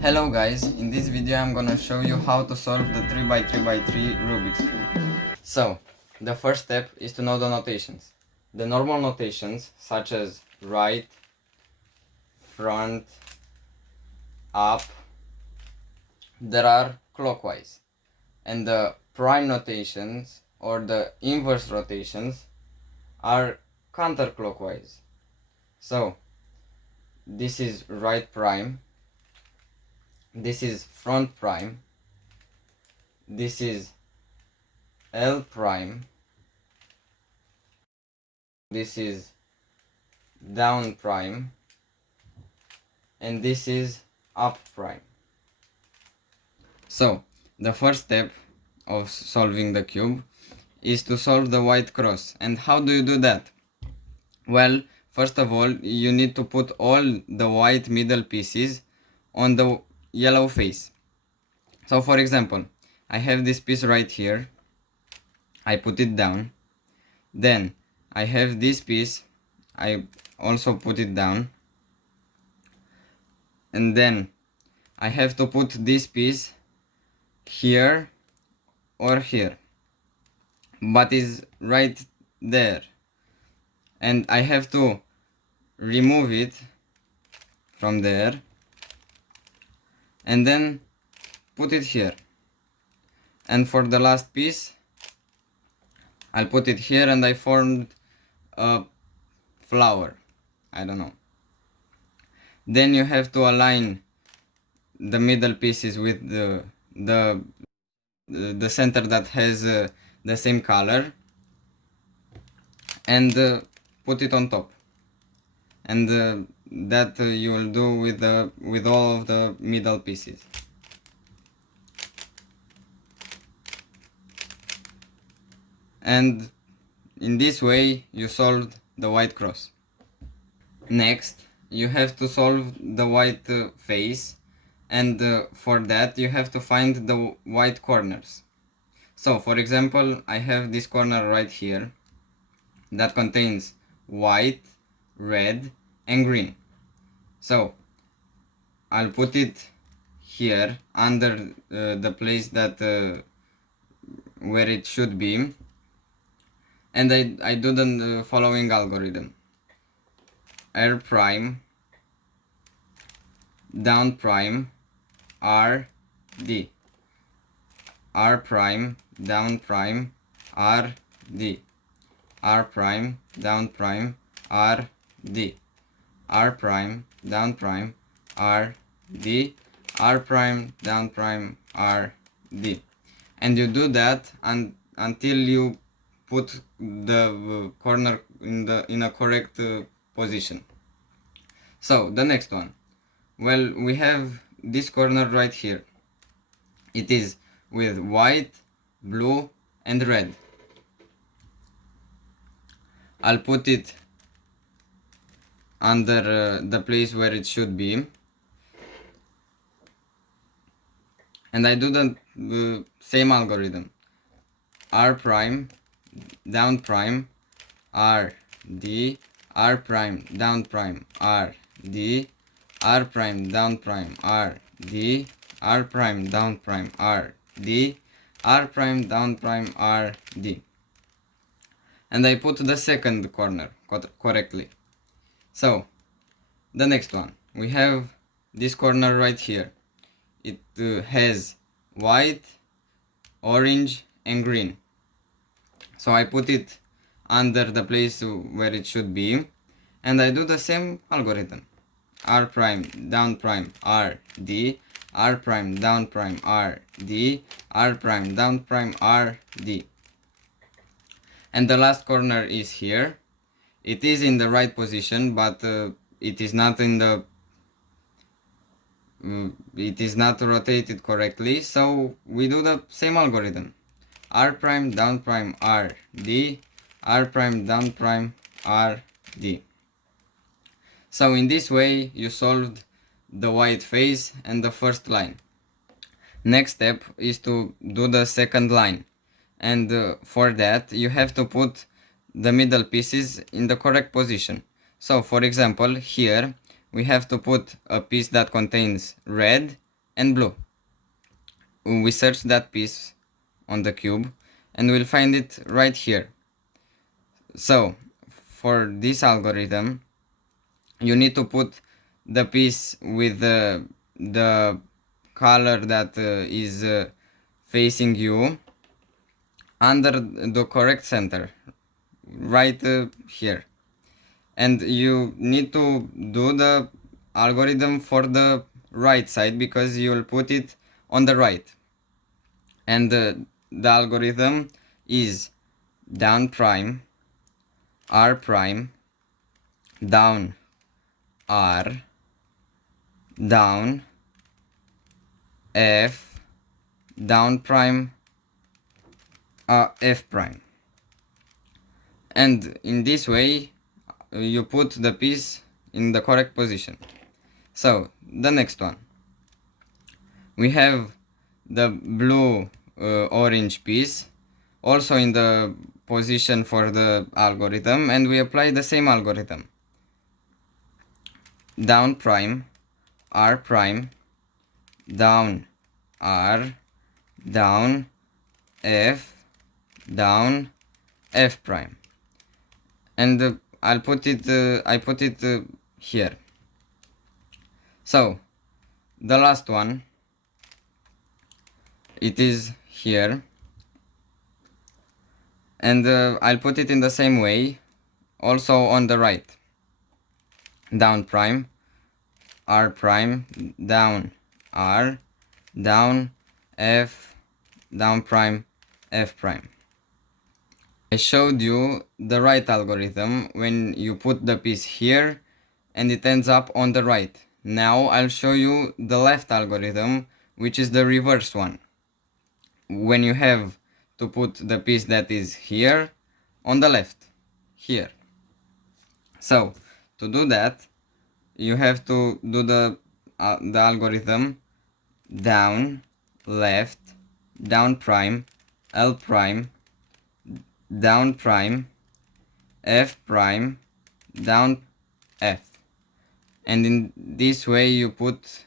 Hello guys, in this video I'm gonna show you how to solve the 3x3x3 Rubik's Cube. So, the first step is to know the notations. The normal notations such as right, front, up, there are clockwise. And the prime notations or the inverse rotations are counterclockwise. So, this is right prime, this is front prime, this is L prime, this is down prime, and this is up prime. So, the first step of solving the cube is to solve the white cross. And how do you do that? Well, first of all, you need to put all the white middle pieces on the yellow face. So, for example, I have this piece right here. I put it down. Then I have this piece. I also put it down. And then I have to put this piece here or here, but is right there, and I have to remove it from there and then put it here. And for the last piece I'll put it here, and I formed a flower, I don't know. Then you have to align the middle pieces with the center that has the same color, and put it on top. And that you will do with all of the middle pieces. And in this way you solved the white cross. Next, you have to solve the white face, and for that you have to find the white corners. So for example, I have this corner right here that contains white, red and green. So I'll put it here under the place that where it should be, and I do the following algorithm: R prime, down prime, R, D, R prime, down prime, R, D, R prime, down prime, R, D, R prime, down prime, R, D, R prime, down prime, R, D. And you do that until you put the corner in a correct position. So the next one, well, we have this corner right here. It is with white, blue and red. I'll put it under the place where it should be, and I do the same algorithm: R prime, down prime, R, D, R prime, down prime, R, D, R prime, down prime, R, D, R prime, down prime, R, D, R prime, down prime, R, D. And I put the second corner correctly. So the next one, we have this corner right here. It has white, orange and green. So I put it under the place where it should be, and I do the same algorithm: R prime, down prime, R, D, R prime, down prime, R, D, R prime, down prime, R, D. And the last corner is here. It is in the right position, but it is not in the it is not rotated correctly, so we do the same algorithm: R prime, down prime, R, D, R prime, down prime, R, D. So in this way you solved the white face and the first line. Next step is to do the second line, and for that you have to put the middle pieces in the correct position. So for example, here we have to put a piece that contains red, and blue. We search that piece on the cube and we'll find it right here. So for this algorithm, you need to put the piece with the color that is facing you under the correct center, right here. And you need to do the algorithm for the right side because you will put it on the right. And the algorithm is down prime, R prime, down R, down F, down prime, F prime. And in this way you put the piece in the correct position. So the next one, we have the blue orange piece also in the position for the algorithm, and we apply the same algorithm. Down prime, R prime, down R, down F, down F prime. And I put it here. So the last one, it is here, and I'll put it in the same way also on the right. Down prime, R prime, down R, down F, down prime, F prime. I showed you the right algorithm when you put the piece here and it ends up on the right. Now I'll show you the left algorithm, which is the reverse one, when you have to put the piece that is here on the left, here. So to do that, you have to do the algorithm down, left, down prime, L prime, down prime, F prime, down F. And in this way you put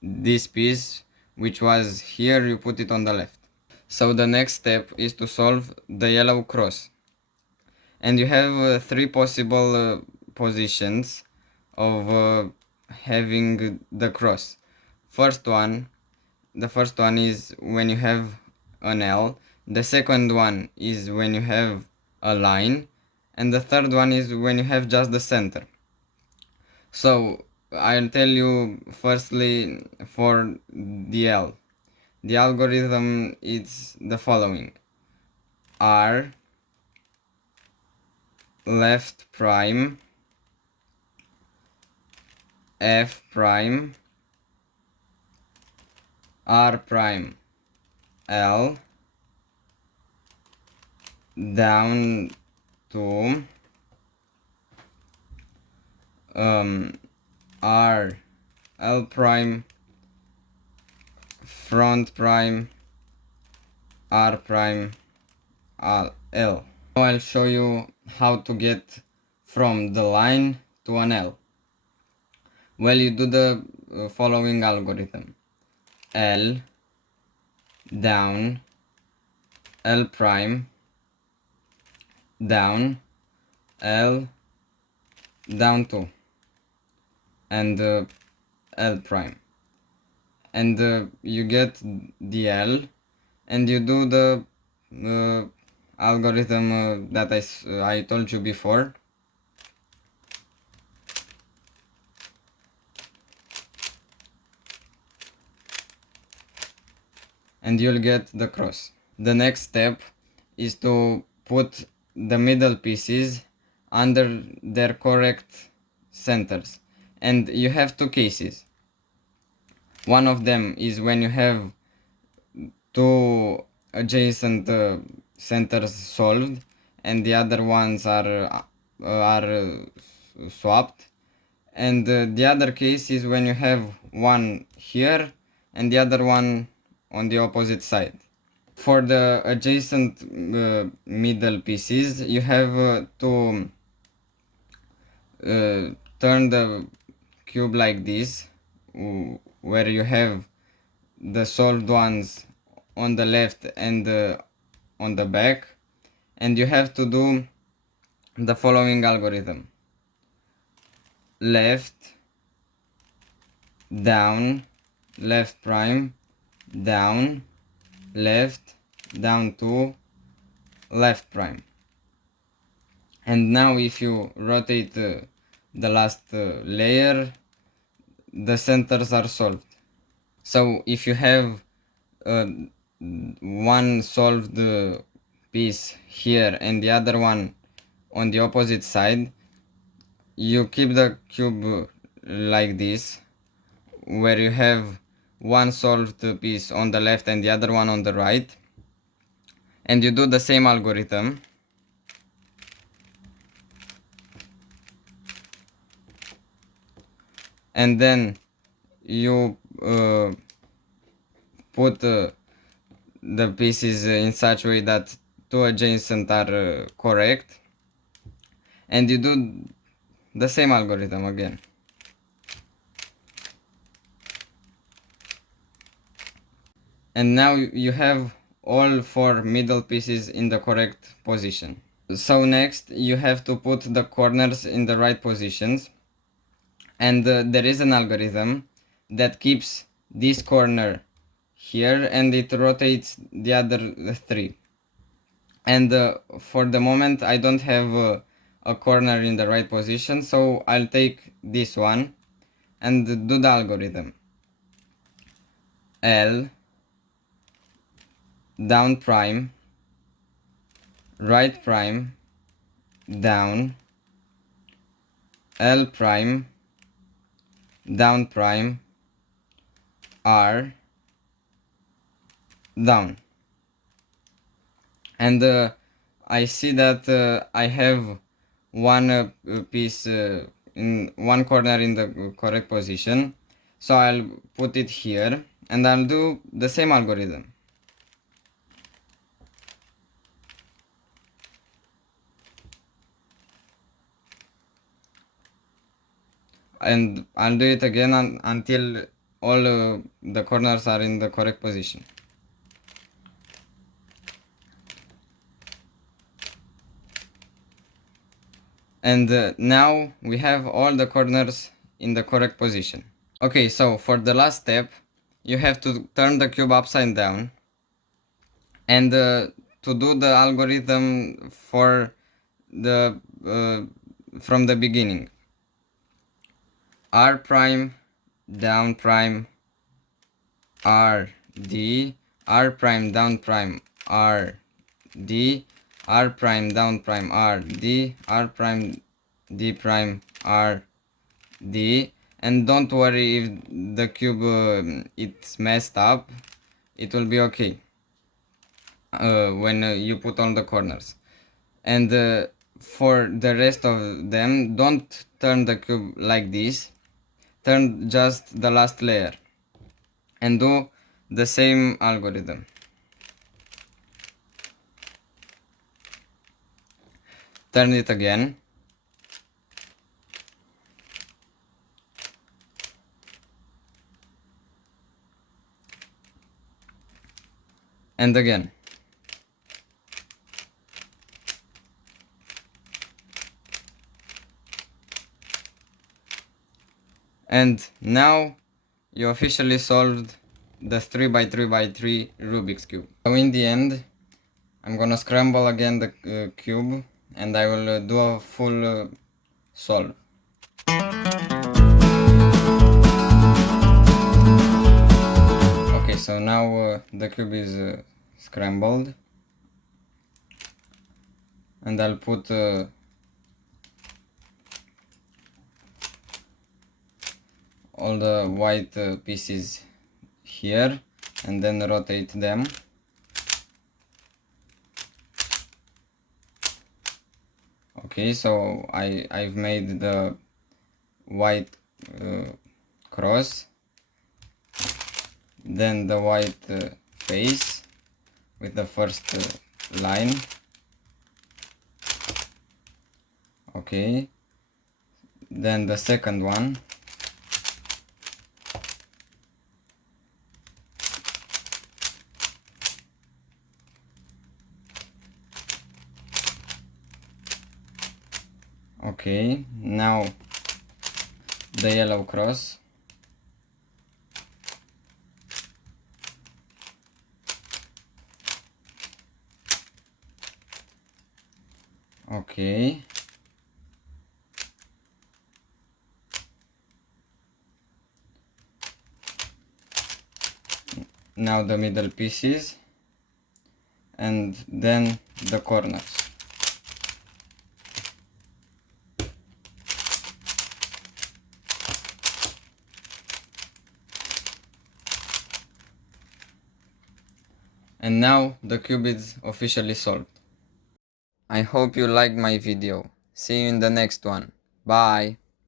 this piece which was here, you put it on the left. So the next step is to solve the yellow cross. And you have three possible positions of having the cross. The first one is when you have an L. The second one is when you have a line. And the third one is when you have just the center. So I'll tell you firstly for the L. The algorithm is the following: R, left prime, F prime, R prime, L, down to R, L prime, front prime, R prime, L. Now I'll show you how to get from the line to an L. Well, you do the following algorithm: L, down, L prime, down, L, down to, and L prime. And you get the L, and you do the algorithm that I told you before. And you'll get the cross. The next step is to put the middle pieces under their correct centers. And you have two cases. One of them is when you have two adjacent centers solved and the other ones are swapped. And the other case is when you have one here and the other one on the opposite side. For the adjacent middle pieces, you have to turn the cube like this, where you have the solved ones on the left and on the back, and you have to do the following algorithm: left, down, left prime, down, left, down 2, left prime. And now if you rotate the last layer, the centers are solved. So if you have uh, one solved piece here and the other one on the opposite side, you keep the cube like this, where you have one solved piece on the left and the other one on the right, and you do the same algorithm. And then you put the pieces in such a way that two adjacent are correct, and you do the same algorithm again. And now you have all 4 middle pieces in the correct position. So next you have to put the corners in the right positions, and there is an algorithm that keeps this corner here and it rotates the other 3. And for the moment I don't have a corner in the right position, so I'll take this one and do the algorithm: L, down prime, right prime, down, L prime, down prime, R, down. And I see that I have one piece in one corner in the correct position, so I'll put it here and I'll do the same algorithm. And I'll do it again until all the corners are in the correct position. And now we have all the corners in the correct position. Okay, so for the last step, you have to turn the cube upside down, and to do the algorithm for the from the beginning: R prime, down prime, R, D, R prime, down prime, R, D, R prime, down prime, R, D, R prime, D prime, R, D. And don't worry if the cube it's messed up, it will be okay when you put on the corners. And for the rest of them, don't turn the cube like this, turn just the last layer and do the same algorithm. Turn it again, and again. And now you officially solved the 3x3x3 Rubik's Cube. So in the end, I'm gonna scramble again the cube and I will do a full solve. Okay, so now the cube is scrambled, and I'll put all the white pieces here and then rotate them. Okay, so I've made the white cross, then the white face with the first line. Okay, then the second one, Okay, now the yellow cross. Okay. Now the middle pieces and then the corners. And now the cube is officially solved. I hope you liked my video. See you in the next one. Bye.